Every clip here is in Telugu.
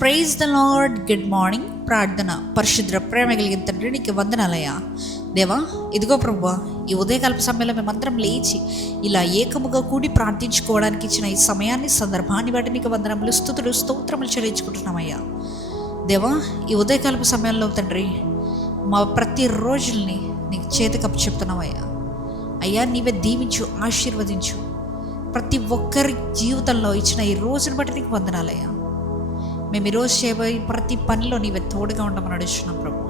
Praise the Lord. Good morning. ప్రార్థన. పరిశుద్ర ప్రేమ కలిగిన తండ్రి, నీకు వందనాలయ్యా. దేవా, ఇదిగో ప్రభువా, ఈ ఉదయకాలపు సమయంలో మేమందరం లేచి ఇలా ఏకముగా కూడి ప్రార్థించుకోవడానికి ఇచ్చిన ఈ సమయాన్ని, సందర్భాన్ని బట్టి నీకు వందనములు, స్తుతులు, స్తోత్రములు చెల్లించుకుంటున్నామయ్యా. దేవా, ఈ ఉదయకాలపు సమయంలో తండ్రి, మా ప్రతి రోజుల్ని నీకు చేతికప్పు చెప్తున్నామయ్యా. అయ్యా, నీవే దీవించు, ఆశీర్వదించు. ప్రతి ఒక్కరి జీవితంలో ఇచ్చిన ఈ రోజుని బట్టి నీకు వందనాలయ్యా. మేము ఈరోజు చేయబోయే ప్రతి పనిలో నీవే తోడుగా ఉండమని అడుగుతున్నాం ప్రభు.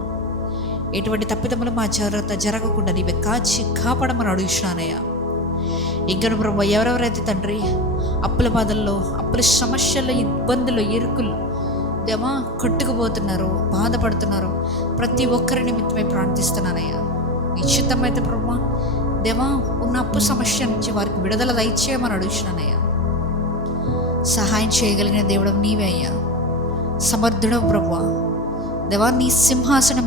ఎటువంటి తప్పిదములు మా జాగ్రత్త జరగకుండా నీవే కాచి కాపాడమని అడుగుతున్నానయ్యా. ఇంకా ప్రభు, ఎవరెవరైతే తండ్రి అప్పుల బాధల్లో, అప్పుల సమస్యల్లో, ఇబ్బందులు, ఇరుకులు దేవా కొట్టుకుపోతున్నారు, బాధపడుతున్నారు, ప్రతి ఒక్కరి నిమిత్తమే ప్రార్థిస్తున్నానయ్యా. నిశ్చితమైతే ప్రభు దేవా, ఉన్న అప్పు సమస్య నుంచి వారికి విడుదల దయచేయమని అడుగుతున్నానయ్యా. సహాయం చేయగలిగిన దేవుడు నీవే అయ్యా. సమర్థుడవు ప్రభువా. దేవా, నీ సింహాసనం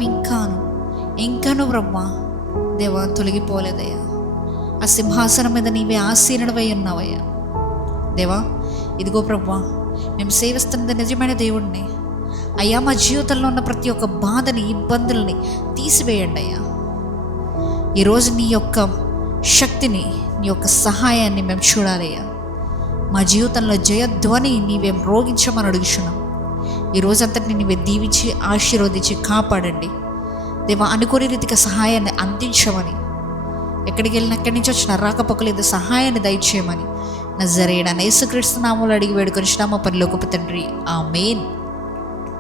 ఇంకాను ప్రభువా దేవా తొలగిపోలేదయ్యా. ఆ సింహాసనం మీద నీవే ఆసీనుడవై ఉన్నావయ్యా. దేవా, ఇదిగో ప్రభువా, మేము సేవిస్తున్నది నిజమైన దేవుడిని అయ్యా. మా జీవితంలో ఉన్న ప్రతి ఒక్క బాధని, ఇబ్బందుల్ని తీసివేయండి అయ్యా. ఈరోజు నీ యొక్క శక్తిని, నీ యొక్క సహాయాన్ని మేము చూడాలయ్యా. మా జీవితంలో జయధ్వని నీవే రోగించమని అడుగుతున్నాం. ఈ రోజంతటిని నీవే దీవించి, ఆశీర్వదించి కాపాడండి దేవా. అనుకోని రీతిగా సహాయాన్ని అందించమని, ఎక్కడికి వెళ్ళినా ఎక్కడి నుంచి వచ్చిన రాకపోకలేదు సహాయాన్ని దయచేయమని నజరేయుడైన యేసుక్రీస్తు నామములో అడిగి వేడుకొనిచున్నాము పరలోకపు తండ్రి. ఆమేన్.